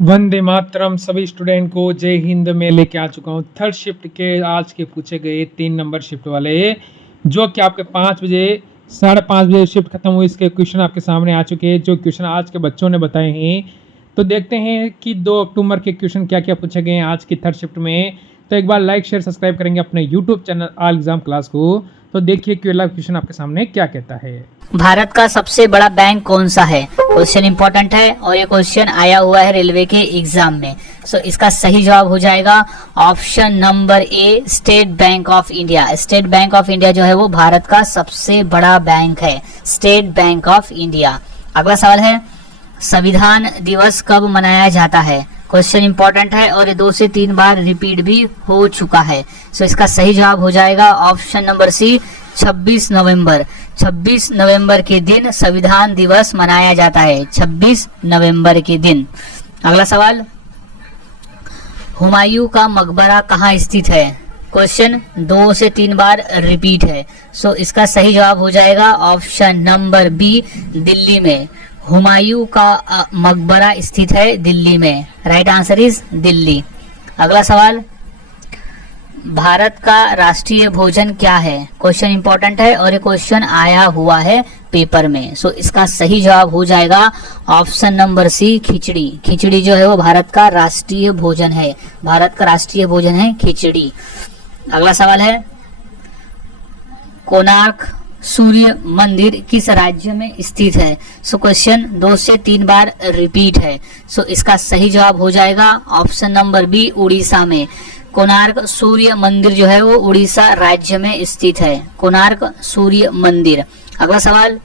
वंदे मातरम सभी स्टूडेंट को जय हिंद में लेके आ चुका हूँ थर्ड शिफ्ट के आज के पूछे गए 3 नंबर शिफ्ट वाले, जो कि आपके 5 बजे 5:30 बजे शिफ्ट खत्म हुई। इसके क्वेश्चन आपके सामने आ चुके हैं, जो क्वेश्चन आज के बच्चों ने बताए हैं। तो देखते हैं कि 2 अक्टूबर के क्वेश्चन क्या क्या पूछे गए हैं आज की थर्ड शिफ्ट में। तो एक बार लाइक शेयर सब्सक्राइब करेंगे अपने YouTube channel all exam class को। तो देखिए क्वेश्चन आपके सामने क्या कहता है। भारत का सबसे बड़ा बैंक कौन सा है? क्वेश्चन इंपॉर्टेंट है और ये क्वेश्चन आया हुआ है रेलवे के एग्जाम में। सो इसका सही जवाब हो जाएगा option number A, state bank of India. State bank of India जो है वो भारत का सबसे बड़ा बैंक है, स्टेट बैंक ऑफ इंडिया। अगला सवाल है, संविधान दिवस कब मनाया जाता है? क्वेश्चन इंपॉर्टेंट है और ये 2 से 3 बार रिपीट भी हो चुका है। सो इसका सही जवाब हो जाएगा ऑप्शन नंबर सी, 26 नवंबर। 26 नवंबर के दिन संविधान दिवस मनाया जाता है, 26 नवंबर के दिन। अगला सवाल, हुमायूं का मकबरा कहाँ स्थित है? क्वेश्चन 2 से 3 बार रिपीट है। सो इसका सही जवाब हो जाएगा ऑप्शन नंबर बी, दिल्ली में। हुमायूं का मकबरा स्थित है दिल्ली में। Right answer is Delhi. अगला सवाल, भारत का राष्ट्रीय भोजन क्या है? क्वेश्चन इंपॉर्टेंट है और ये क्वेश्चन आया हुआ है पेपर में। सो इसका सही जवाब हो जाएगा ऑप्शन नंबर सी, खिचड़ी। खिचड़ी जो है वो भारत का राष्ट्रीय भोजन है। भारत का राष्ट्रीय भोजन है खिचड़ी। अगला सवाल है, कोणार्क सूर्य मंदिर किस राज्य में स्थित है? सो क्वेश्चन 2 से 3 बार रिपीट है। सो इसका सही जवाब हो जाएगा ऑप्शन नंबर बी, उड़ीसा में। कोणार्क सूर्य मंदिर जो है वो उड़ीसा राज्य में स्थित है, कोणार्क सूर्य मंदिर। अगला सवाल,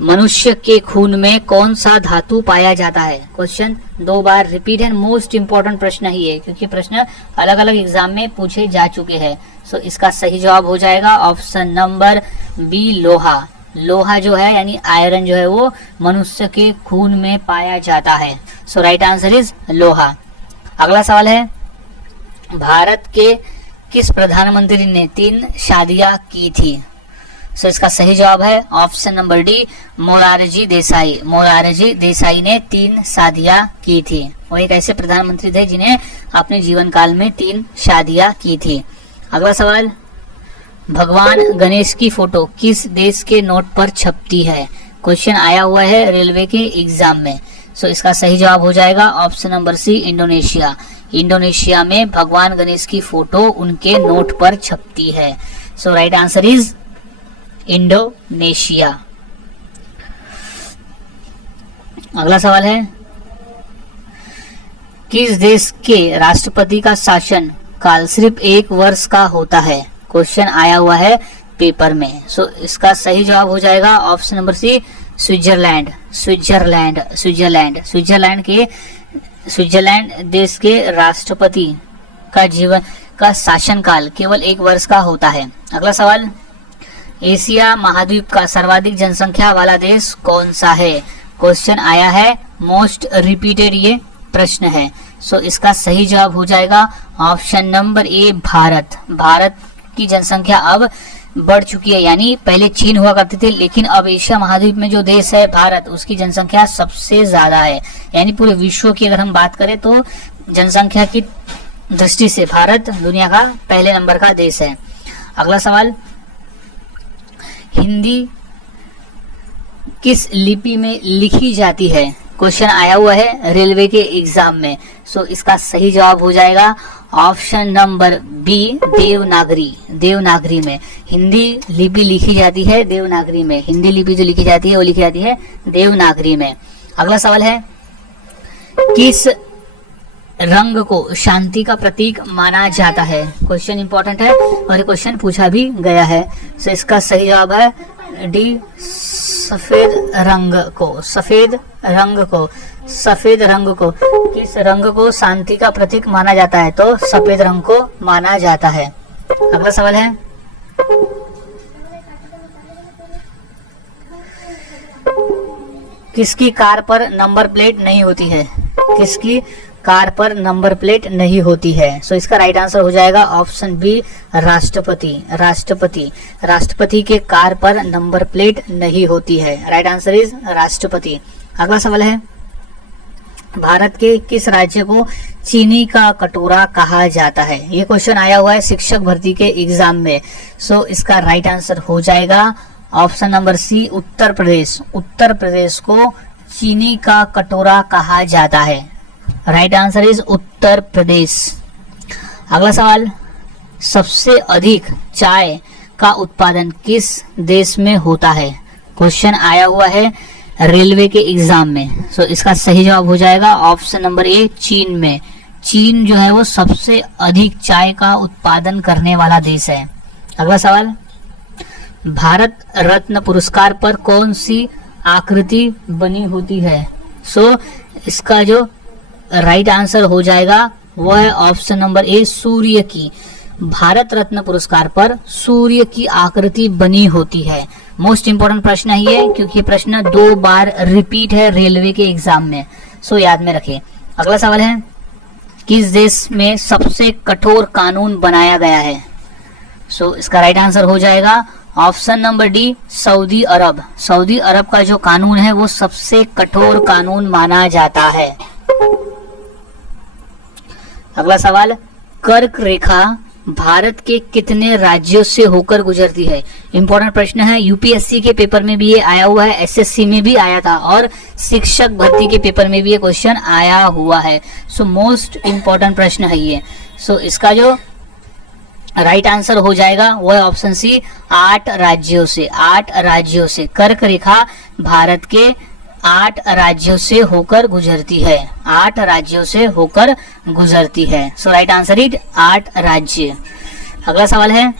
मनुष्य के खून में कौन सा धातु पाया जाता है? क्वेश्चन 2 बार रिपीट है। मोस्ट इंपॉर्टेंट प्रश्न ही है क्योंकि प्रश्न अलग अलग एग्जाम में पूछे जा चुके हैं। सो इसका सही जवाब हो जाएगा ऑप्शन नंबर बी, लोहा। लोहा जो है यानी आयरन जो है वो मनुष्य के खून में पाया जाता है। सो राइट आंसर इज लोहा। अगला सवाल है, भारत के किस प्रधानमंत्री ने 3 शादियां की थी? सो इसका सही जवाब है option number D, Morarji Desai. Morarji Desai ने 3 शादियां की थी। वो एक ऐसे प्रधानमंत्री थे जिन्हें अपने जीवन काल में 3 शादियां की थी। अगला सवाल, भगवान गणेश की फोटो किस देश के नोट पर छपती है? क्वेश्चन आया हुआ है रेलवे के एग्जाम में। सो इसका सही जवाब हो जाएगा option number C, Indonesia. Indonesia में भगवान गणेश की फोटो उनके नोट पर छपती है। सो राइट आंसर इज इंडोनेशिया। अगला सवाल है, किस देश के राष्ट्रपति का शासन काल सिर्फ 1 वर्ष का होता है? क्वेश्चन आया हुआ है पेपर में। सो इसका सही जवाब हो जाएगा option number C, Switzerland. Switzerland Switzerland Switzerland देश के राष्ट्रपति का जीवन का शासनकाल केवल 1 वर्ष का होता है। अगला सवाल, एशिया महाद्वीप का सर्वाधिक जनसंख्या वाला देश कौन सा है? क्वेश्चन आया है, मोस्ट रिपीटेड ये प्रश्न है। सो इसका सही जवाब हो जाएगा option number A, Bharat. Bharat की जनसंख्या अब बढ़ चुकी है, यानी पहले चीन हुआ करते थे लेकिन अब एशिया महाद्वीप में जो देश है भारत, उसकी जनसंख्या सबसे ज्यादा है। यानी पूरे विश्व की अगर हम बात करें तो जनसंख्या की दृष्टि से भारत दुनिया का पहले नंबर का देश है। अगला सवाल, हिंदी किस लिपि में लिखी जाती है? क्वेश्चन आया हुआ है रेलवे के एग्जाम में। सो इसका सही जवाब हो जाएगा option number B, Devanagari. Devanagari में हिंदी लिपि लिखी जाती है, देवनागरी में। हिंदी लिपि जो लिखी जाती है वो लिखी जाती है देवनागरी में। अगला सवाल है, किस रंग को शांति का प्रतीक माना जाता है? क्वेश्चन इंपॉर्टेंट है और क्वेश्चन पूछा भी गया है। सो इसका सही जवाब है डी, सफेद रंग को। सफेद रंग को, सफेद रंग को किस रंग को शांति का प्रतीक माना जाता है? तो सफेद रंग को माना जाता है। अगला सवाल है, किसकी कार पर नंबर प्लेट नहीं होती है? किसकी कार पर नंबर प्लेट नहीं होती है? सो इसका राइट आंसर हो जाएगा ऑप्शन बी, राष्ट्रपति। राष्ट्रपति राष्ट्रपति के कार पर नंबर प्लेट नहीं होती है। राइट आंसर इज राष्ट्रपति। अगला सवाल है, भारत के किस राज्य को चीनी का कटोरा कहा जाता है? ये क्वेश्चन आया हुआ है शिक्षक भर्ती के एग्जाम में। सो इसका राइट आंसर हो जाएगा ऑप्शन नंबर सी, उत्तर प्रदेश। उत्तर प्रदेश को चीनी का कटोरा कहा जाता है। Right answer is Uttar Pradesh. अगला सवाल, सबसे अधिक चाय का उत्पादन किस देश में होता है? क्वेश्चन आया हुआ है रेलवे के एग्जाम में। सो इसका सही जवाब हो जाएगा ऑप्शन नंबर ए, चीन में। चीन जो है वो सबसे अधिक चाय का उत्पादन करने वाला देश है। अगला सवाल, भारत रत्न पुरस्कार पर कौन सी आकृति बनी होती है? सो इसका जो राइट आंसर हो जाएगा वो है ऑप्शन नंबर ए, सूर्य की। भारत रत्न पुरस्कार पर सूर्य की आकृति बनी होती है। मोस्ट इंपोर्टेंट प्रश्न है ये, क्योंकि प्रश्न 2 बार रिपीट है रेलवे के एग्जाम में। सो याद में रखें। अगला सवाल है, किस देश में सबसे कठोर कानून बनाया गया है? सो इसका राइट आंसर हो जाएगा ऑप्शन नंबर डी, सऊदी अरब। सऊदी अरब का जो कानून है वो सबसे कठोर कानून माना जाता है। अगला सवाल, कर्क रेखा भारत के कितने राज्यों से होकर गुजरती है? इंपॉर्टेंट प्रश्न है, यूपीएससी के पेपर में भी ये आया हुआ है, एसएससी में भी आया था और शिक्षक भर्ती के पेपर में भी ये क्वेश्चन आया हुआ है। सो मोस्ट इंपॉर्टेंट प्रश्न है ये। सो इसका जो राइट आंसर हो जाएगा वो है ऑप्शन सी, 8 राज्यों से। 8 राज्यों से कर्क रेखा भारत के 8 राज्यों से होकर गुजरती है। 8 राज्यों से होकर गुजरती है। सो राइट आंसर इज 8 राज्य। अगला सवाल है,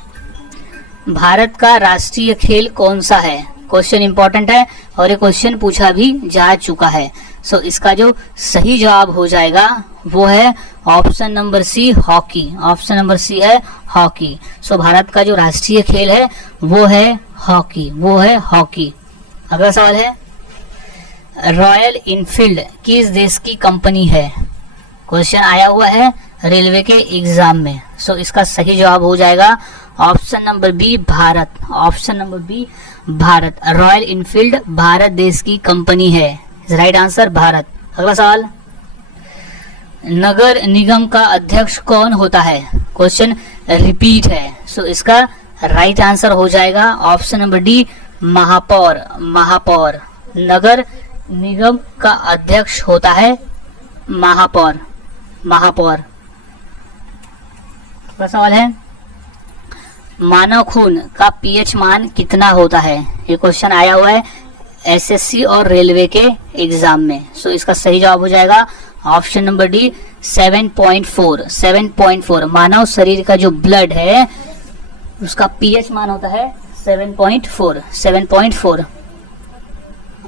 भारत का राष्ट्रीय खेल कौन सा है? क्वेश्चन इंपॉर्टेंट है और ये क्वेश्चन पूछा भी जा चुका है। सो इसका जो सही जवाब हो जाएगा वो है option number C, hockey. Option number C है हॉकी। सो भारत का जो राष्ट्रीय खेल है वो है हॉकी, वो है हॉकी। अगला सवाल है, रॉयल इनफील्ड किस देश की कंपनी है? क्वेश्चन आया हुआ है रेलवे के एग्जाम में। सो इसका सही जवाब हो जाएगा option number B, Bharat. Option number B, Bharat. Royal Enfield Bharat देश की कंपनी है। Right answer Bharat. अगला सवाल, नगर निगम का अध्यक्ष कौन होता है? क्वेश्चन रिपीट है। सो इसका राइट आंसर हो जाएगा ऑप्शन नंबर डी, महापौर। महापौर। नगर निगम का अध्यक्ष होता है महापौर। महापौर। अगला सवाल है, मानव खून का पीएच मान कितना होता है? ये क्वेश्चन आया हुआ है एसएससी और रेलवे के एग्जाम में। सो इसका सही जवाब हो जाएगा ऑप्शन नंबर डी, 7.4। 7.4 मानव शरीर का जो ब्लड है उसका पीएच मान होता है 7.4। 7.4।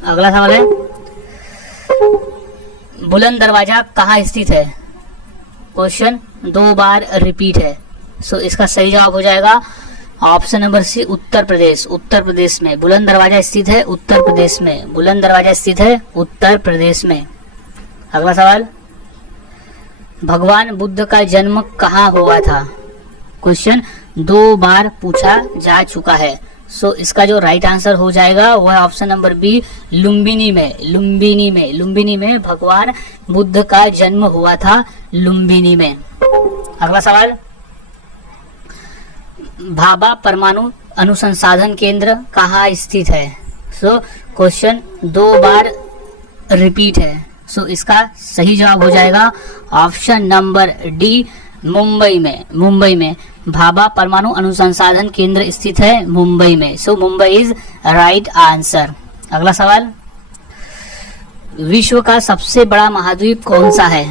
अगला सवाल है, बुलंद दरवाजा कहाँ स्थित है? क्वेश्चन 2 बार रिपीट है। सो इसका सही जवाब हो जाएगा ऑप्शन नंबर सी, उत्तर प्रदेश। उत्तर प्रदेश में बुलंद दरवाजा स्थित है। उत्तर प्रदेश में बुलंद दरवाजा स्थित है उत्तर प्रदेश में। अगला सवाल, भगवान बुद्ध का जन्म कहाँ हुआ था? क्वेश्चन 2 बार पूछा जा चुका है। सो इसका जो राइट आंसर हो जाएगा वो है ऑप्शन नंबर बी, लुम्बिनी में। लुम्बिनी में। लुम्बिनी में भगवान बुद्ध का जन्म हुआ था, लुम्बिनी में। अगला सवाल, भाभा परमाणु अनुसंधान केंद्र कहाँ स्थित है? सो क्वेश्चन 2 बार रिपीट है। सो इसका सही जवाब हो जाएगा ऑप्शन नंबर डी, मुंबई में। मुंबई में भाभा परमाणु अनुसंधान केंद्र स्थित है मुंबई में। सो मुंबई इज राइट आंसर। अगला सवाल, विश्व का सबसे बड़ा महाद्वीप कौन सा है?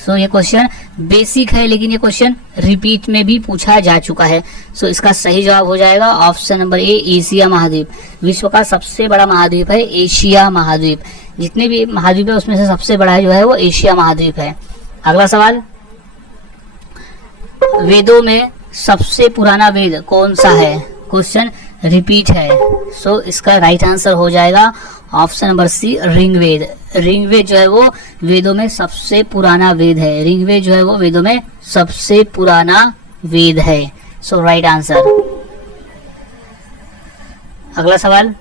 सो ये क्वेश्चन बेसिक है लेकिन ये क्वेश्चन रिपीट में भी पूछा जा चुका है। सो इसका सही जवाब हो जाएगा ऑप्शन नंबर ए, एशिया महाद्वीप। विश्व का सबसे बड़ा महाद्वीप है एशिया महाद्वीप। जितने भी महाद्वीप है उसमें से सबसे बड़ा जो है वो एशिया महाद्वीप है। अगला सवाल, वेदों में सबसे पुराना वेद कौन सा है? क्वेश्चन रिपीट है। सो इसका राइट आंसर हो जाएगा option number C, Rigveda. Rigveda जो है वो वेदों में सबसे पुराना वेद है। ऋग्वेद जो है वो वेदों में सबसे पुराना वेद है। सो राइट आंसर। अगला सवाल,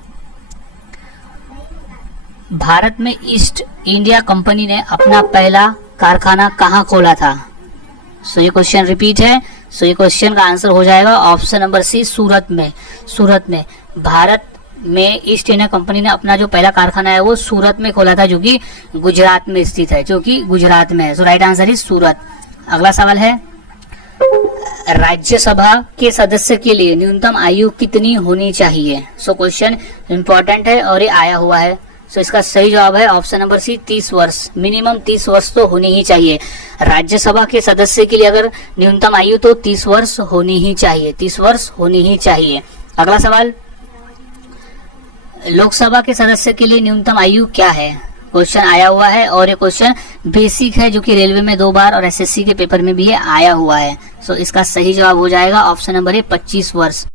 भारत में ईस्ट इंडिया कंपनी ने अपना पहला कारखाना कहाँ खोला था? सो ये क्वेश्चन रिपीट है। सो ये क्वेश्चन का आंसर हो जाएगा ऑप्शन नंबर सी, सूरत में। सूरत में भारत में ईस्ट इंडिया कंपनी ने अपना जो पहला कारखाना है वो सूरत में खोला था, जो कि गुजरात में स्थित है, जो कि गुजरात में है। सो राइट आंसर इज सूरत। अगला सवाल है, राज्यसभा के सदस्य के लिए न्यूनतम आयु कितनी होनी चाहिए? सो क्वेश्चन इंपॉर्टेंट है और ये आया हुआ है। सो इसका सही जवाब है ऑप्शन नंबर सी, 30 वर्ष। मिनिमम 30 वर्ष तो होनी ही चाहिए। राज्यसभा के सदस्य के लिए अगर न्यूनतम आयु तो 30 वर्ष होनी ही चाहिए, 30 वर्ष होनी ही चाहिए। अगला सवाल, लोकसभा के सदस्य के लिए न्यूनतम आयु क्या है? क्वेश्चन आया हुआ है और ये क्वेश्चन बेसिक है, जो कि रेलवे में 2 बार और एसएससी के पेपर में भी आया हुआ है। सो इसका सही जवाब हो जाएगा ऑप्शन नंबर ए, 25 वर्ष।